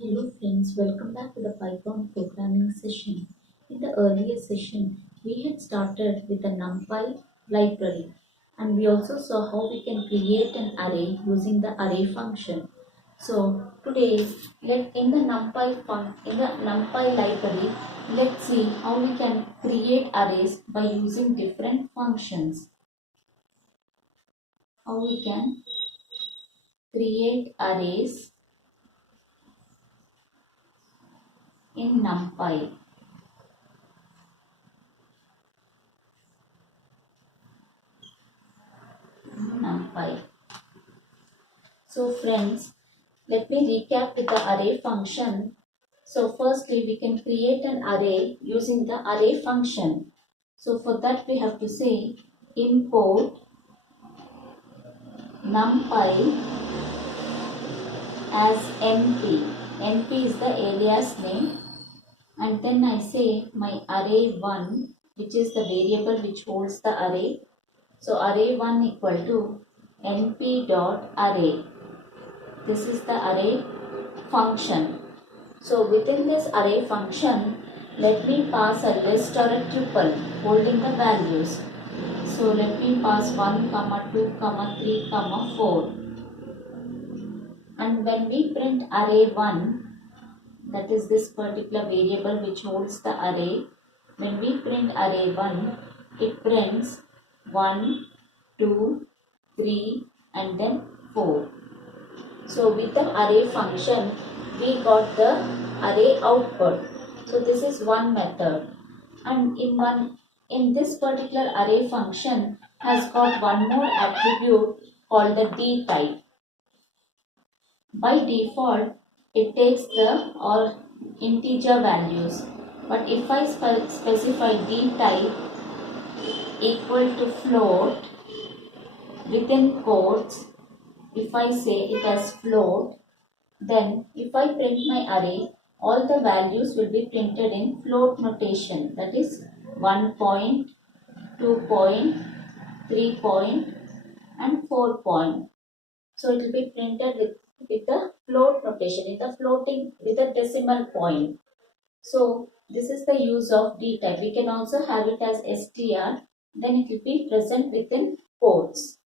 Hello friends, welcome back to the Python programming session. In the earlier session, we had started with the NumPy library and we also saw how we can create an array using the array function. So today, in the NumPy library, let's see how we can create arrays by using different functions. How we can create arrays in NumPy. NumPy. So friends, let me recap with the array function. So firstly, we can create an array using the array function. So for that we have to say import numpy as np. np is the alias name, and then I say my array1, which is the variable which holds the array. So array1 equal to np dot array. This is the array function. So within this array function, let me pass a list or a tuple holding the values. So let me pass 1, 2, 3, 4. And when we print array 1, that is this particular variable which holds the array, when we print array 1, it prints 1, 2, 3 and then 4. So with the array function, we got the array output. So this is one method, and in this particular array function has got one more attribute called the d type. By default, it takes the or integer values, but if I specify d type equal to float within quotes, if I say it as float, then if I print my array, all the values will be printed in float notation, that is 1 point, 2 point, 3 point and 4 point. So it will be printed with the float notation, with the decimal point. So this is the use of d type. We can also have it as str, then it will be present within quotes.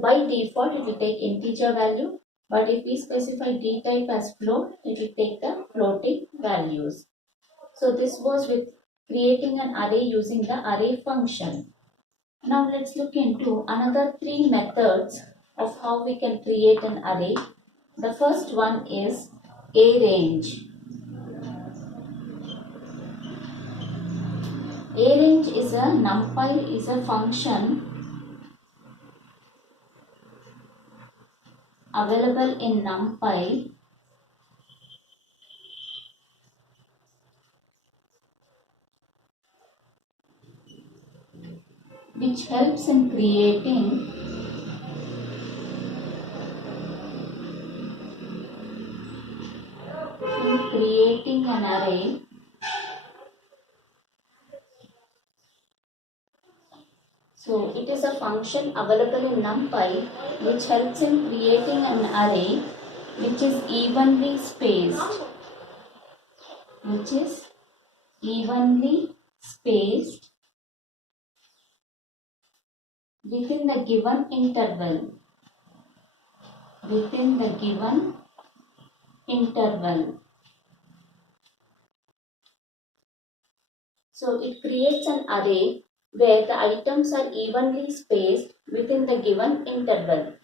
By default, it will take integer value, but if we specify d type as float, it will take the floating values. So this was with creating an array using the array function. Now let's look into another three methods of how we can create an array. The first one is arrange. Arrange is a numpy is a function available in NumPy which helps in creating an array So it is a function available in NumPy which helps in creating an array which is evenly spaced. Which is evenly spaced within the given interval. Within the given interval. So it creates an array where the items are evenly spaced within the given interval.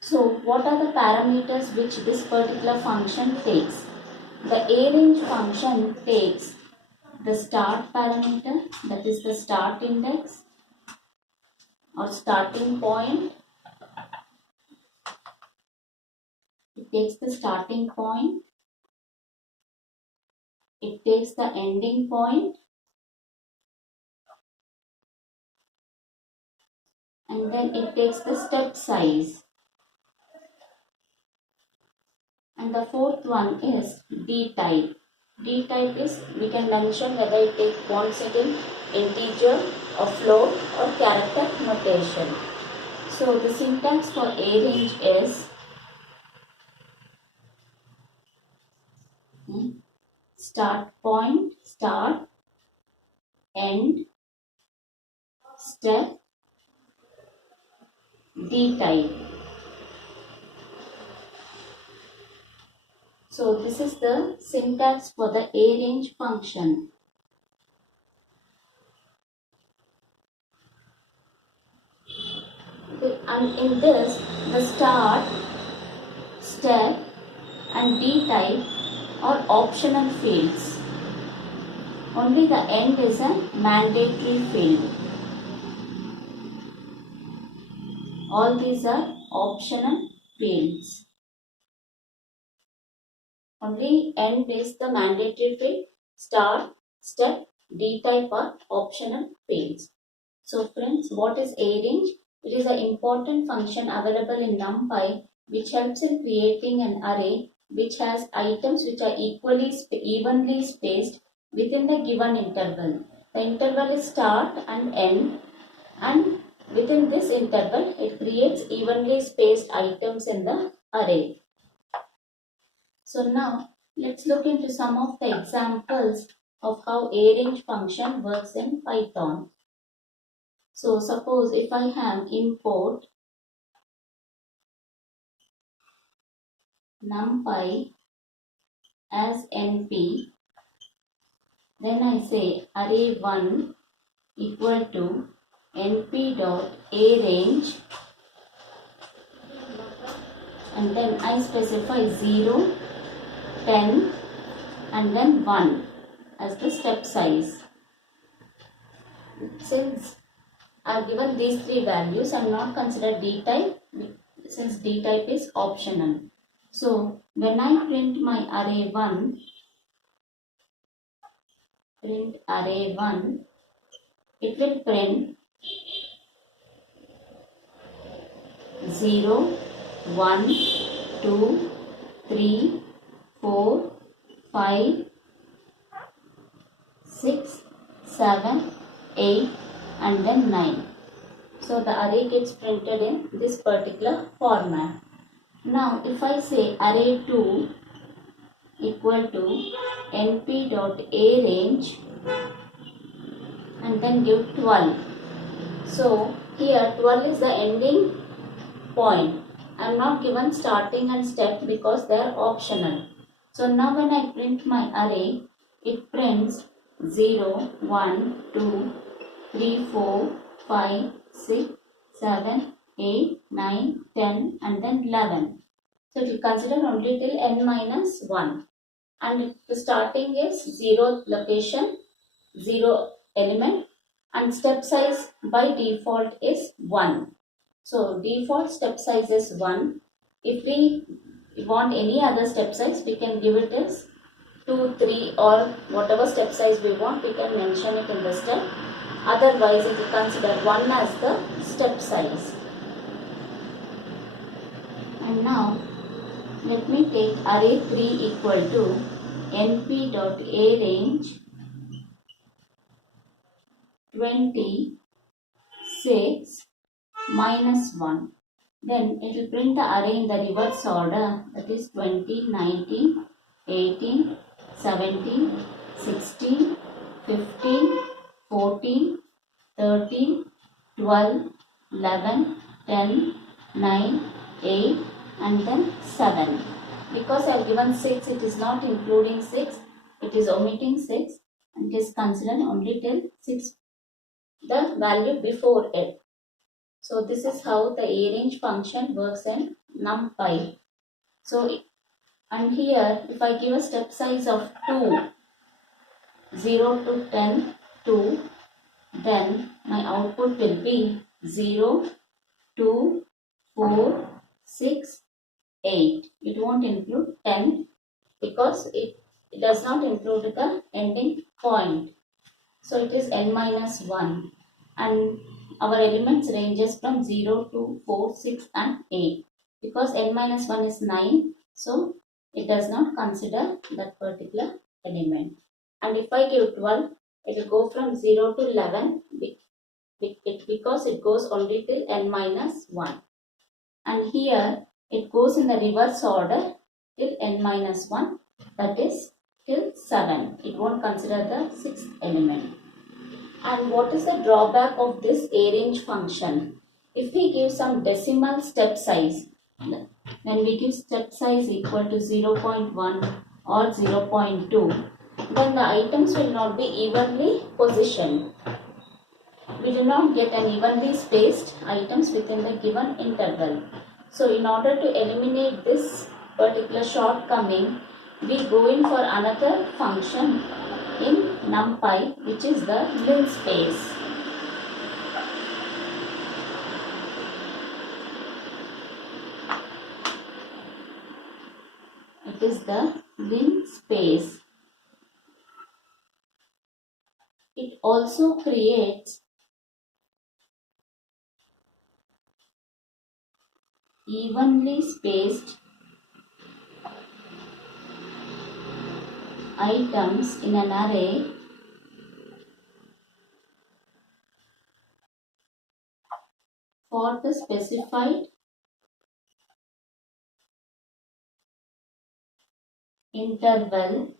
So what are the parameters which this particular function takes? The arrange function takes the start parameter, that is the start index or starting point. It takes the starting point. It takes the ending point. And then it takes the step size. And the fourth one is d type. D type is, we can mention whether it wants it in integer or float or character notation. So the syntax for arrange is start point, start, end, step, D type. So this is the syntax for the arange function. And in this, the start, step and D type are optional fields. Only the end is a mandatory field. All these are optional fields. Only end is the mandatory field. Start, step, D type are optional fields. So friends, what is arange? It is an important function available in NumPy which helps in creating an array which has items which are evenly spaced within the given interval. The interval is start and end, and within this interval it creates evenly spaced items in the array. So now let's look into some of the examples of how arange function works in Python. So suppose if I have import numpy as np, then I say array1 equal to np dot arange, and then I specify 0, 10 and then 1 as the step size. Since I have given these three values, I am not consider D type since D type is optional. So when I print my array1, it will print 0, 1, 2, 3, 4, 5, 6, 7, 8 and then 9. So the array gets printed in this particular format. Now if I say array2 equal to np dot arange and then give 12. So here 12 is the ending point. I am not given starting and step because they are optional. So now when I print my array, it prints 0, 1, 2, 3, 4, 5, 6, 7, 8, 9, 10 and then 11. So it will consider only till n minus 1. And the starting is 0 location, 0 element, and step size by default is 1. So default step size is 1. If we want any other step size, we can give it as 2, 3 or whatever step size we want, we can mention it in the step. Otherwise, it will consider 1 as the step size. And now, let me take array3 equal to np dot arange 26 minus 1. Then it will print the array in the reverse order, that is 20, 19, 18, 17, 16, 15, 14, 13, 12, 11, 10, 9, 8 and then 7. Because I have given 6, it is not including 6, it is omitting 6 and it is considered only till 6, the value before it. So this is how the arange function works in NumPy. So, and here if I give a step size of 2, 0 to 10, 2, then my output will be 0, 2, 4, 6, 8. It won't include 10 because it does not include the ending point. So it is n minus 1 and our elements ranges from 0 to 4, 6 and 8. Because n minus 1 is 9, so it does not consider that particular element. And if I give 12, it will go from 0 to 11 because it goes only till n minus 1. And here it goes in the reverse order till n minus 1, that is till 7. It won't consider the 6th element. And what is the drawback of this arange function? If we give some decimal step size, when we give step size equal to 0.1 or 0.2, then the items will not be evenly positioned. We do not get an evenly spaced items within the given interval. So in order to eliminate this particular shortcoming, we go in for another function in NumPy, which is the linspace. It is the linspace. It also creates evenly spaced items in an array for the specified interval.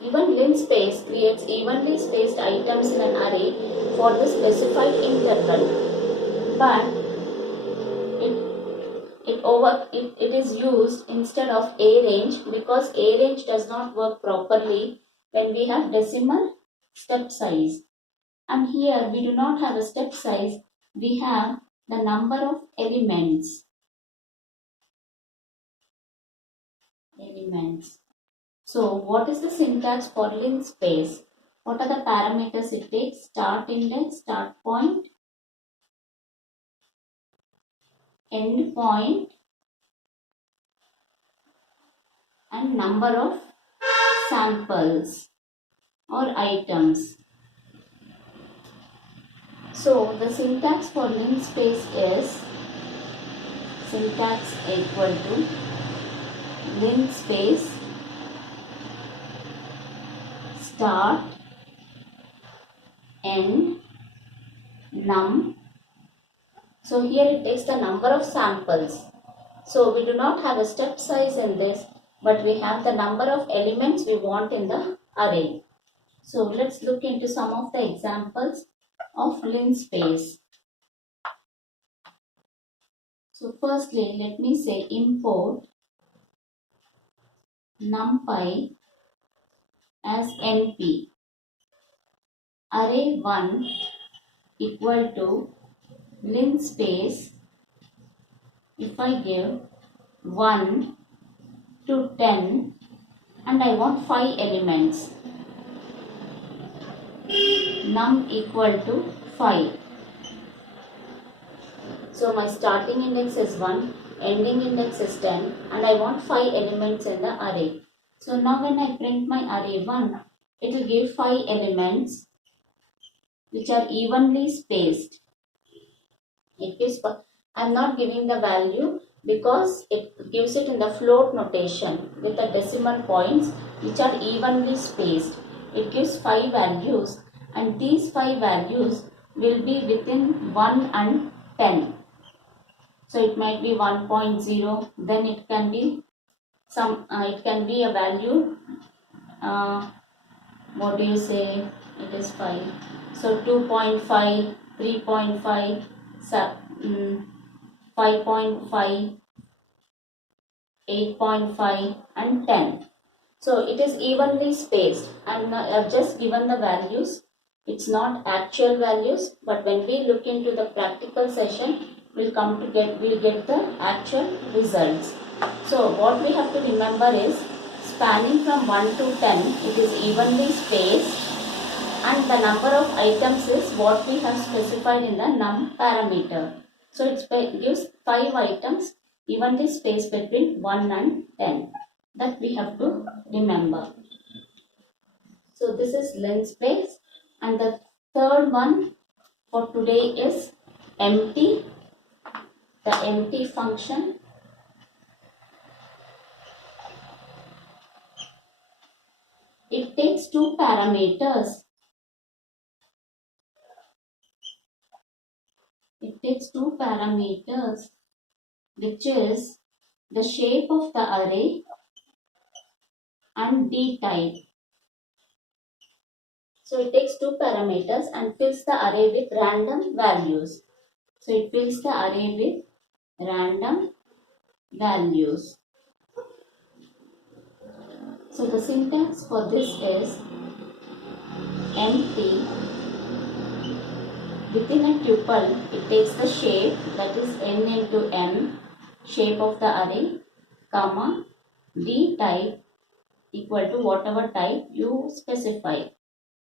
Even linspace creates evenly spaced items in an array for the specified interval, but it is used instead of arange, because arange does not work properly when we have decimal step size. And here we do not have a step size, we have the number of elements. So what is the syntax for linspace? What are the parameters it takes? Start index, start point, end point, and number of samples or items. So the syntax for linspace is syntax equal to linspace start end num. So here it takes the number of samples. So we do not have a step size in this, but we have the number of elements we want in the array. So let's look into some of the examples of linspace. So firstly, let me say import NumPy as np. Array1 equal to linspace. If I give 1 to 10 and I want 5 elements, num equal to 5. So my starting index is 1, ending index is 10, and I want 5 elements in the array. So now when I print my array 1, it will give 5 elements which are evenly spaced. I am not giving the value because it gives it in the float notation with the decimal points which are evenly spaced. It gives 5 values, and these 5 values will be within 1 and 10. So it might be 1.0, then it can be it can be a value, what do you say, it is 5. So 2.5, 3.5, 5.5, 8.5 and 10. So it is evenly spaced, and I've just given the values. It's not actual values, but when we look into the practical session, we'll get the actual results. So what we have to remember is, spanning from 1 to 10, it is evenly spaced, and the number of items is what we have specified in the num parameter. So it gives 5 items evenly spaced between 1 and 10. That we have to remember. So this is linspace, and the third one for today is empty. The empty function. It takes 2 parameters. It takes 2 parameters, which is the shape of the array and D type. So it takes two parameters and fills the array with random values. So it fills the array with random values. So the syntax for this is empty. Within a tuple, it takes the shape, that is n into m, shape of the array, comma, D type equal to whatever type you specify.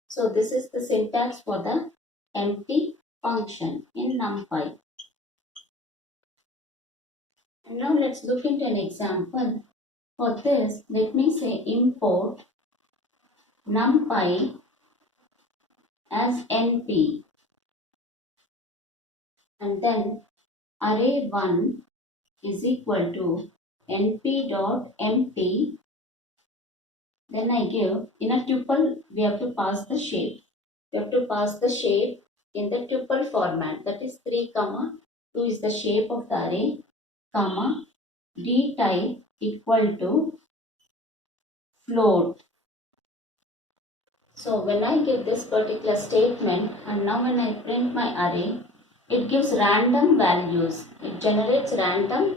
So this is the syntax for the empty function in NumPy. And now let's look into an example. For this, let me say import NumPy as np, and then array1 is equal to np.empty. Then I give, in a tuple we have to pass the shape. We have to pass the shape in the tuple format, that is 3 comma 2 is the shape of the array, comma D type equal to float. So when I give this particular statement, and now when I print my array, it gives random values. It generates random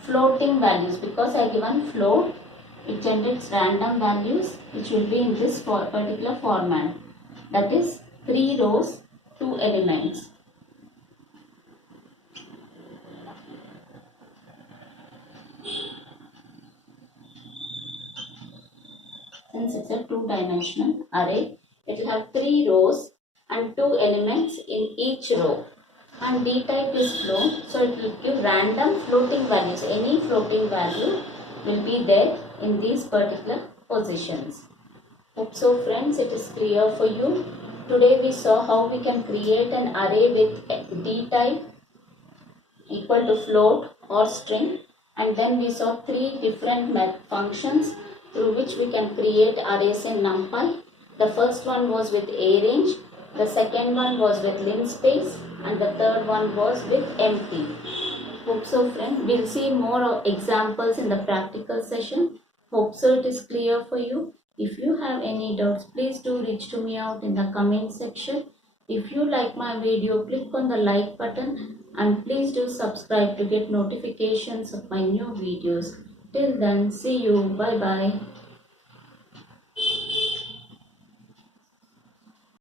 floating values. Because I given float, it generates random values which will be in this particular format. That is 3 rows, 2 elements. Since it's a two-dimensional array, it will have 3 rows and 2 elements in each row. And D type is float, so it will give random floating values. Any floating value will be there in these particular positions. Hope so friends, it is clear for you. Today we saw how we can create an array with D type equal to float or string, and then we saw 3 different functions through which we can create arrays in NumPy. The first one was with arrange, the second one was with linspace, and the third one was with empty. Hope so friend, we'll see more examples in the practical session. Hope so it is clear for you. If you have any doubts, please do reach to me out in the comment section. If you like my video, click on the like button and please do subscribe to get notifications of my new videos. Till then, see you. Bye bye.